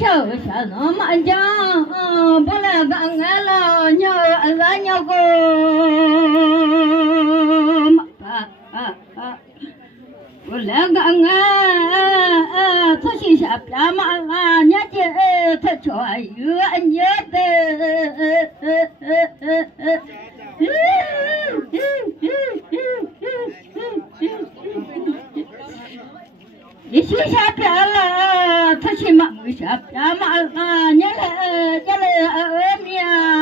sợ sợ nó mà cho bố là gặng là nhờ ra nhau cô bố là gặng thôi chỉ sắp ra mà nhớ chứ thật trời anh nhớ đi suy sắp ra là thôi chỉ mà mới sắp ra mà nhớ là em nhà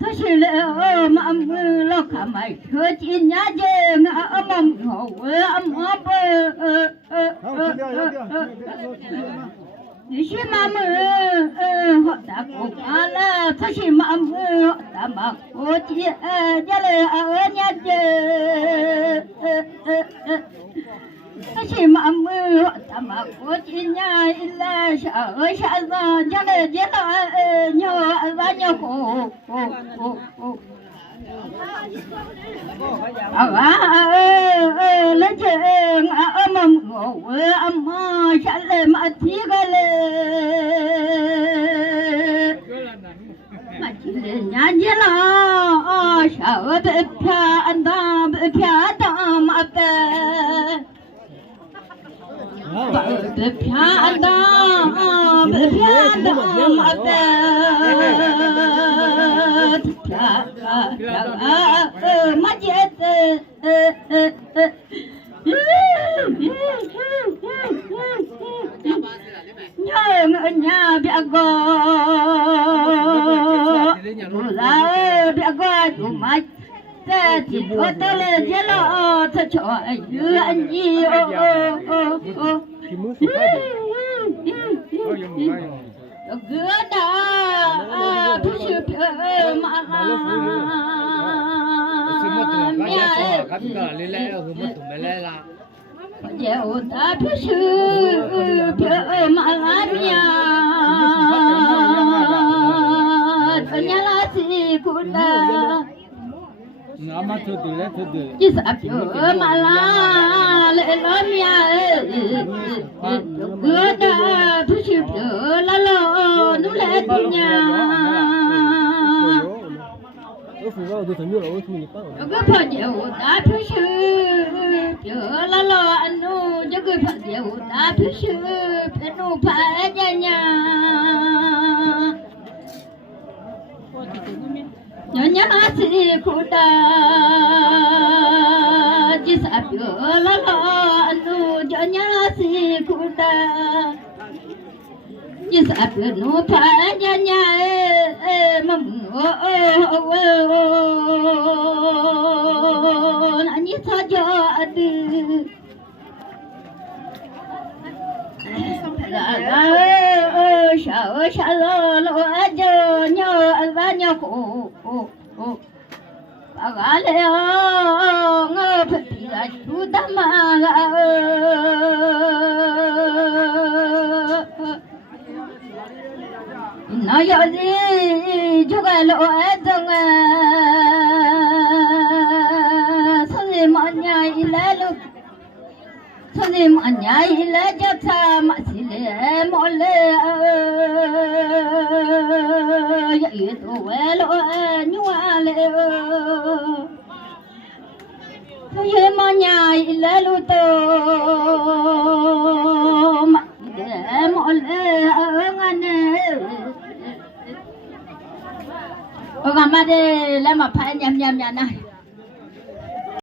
thôi chỉ là mà lo cả mày thôi chỉ nhớ chứ ngã mà hồ âm ấp đi suy mà họ đã cùng là thôi chỉ mà họ đã mặc cô chỉ nhớ là ở nhà chứ thôi chỉ mà họ đã mặc cô chỉ nhà là sợ ra nhớ là nhớ ra nhớ cô lên trên mầm ngủ chạy lên mà thi cái mà chỉ lên nhà gì là sợ bị phá ta mà bị phá ta mà mà chết nhớ nhà bị gò là bị gò chủ mạch thì có tôi là chết lo thật trời như anh gì gỡ đã thứ sự mà dẻo ta thứ sự mà nhà nhà là gì cũng đã chỉ sắp mà là lệ lo mía gỡ đã thứ sự là lo nó lệ nhà cái phần dẻo ta thứ sự là lo anh nu cho cái phần dẻo ta thứ sự anh nu phải nhà nhớ gì cũng đã chỉ sắp là lo anh nu cho nhớ gì cũng đã chỉ sắp nu phải nhà mà anh như sao cho đi sợ lo cho nhớ ra nhớ cô bà lẽ ngơ phải là chú ta mà nói gì chú cái lỗ trong sao gì mà nhảy lên lúc sao gì mà nhảy lên cho ta mà chỉ để mỗi lệ vậy tôi lỗ nhua lệ sao gì mà nhảy lên lúc tôi mà để mỗi lệ mà đi làm mà phải nhầm này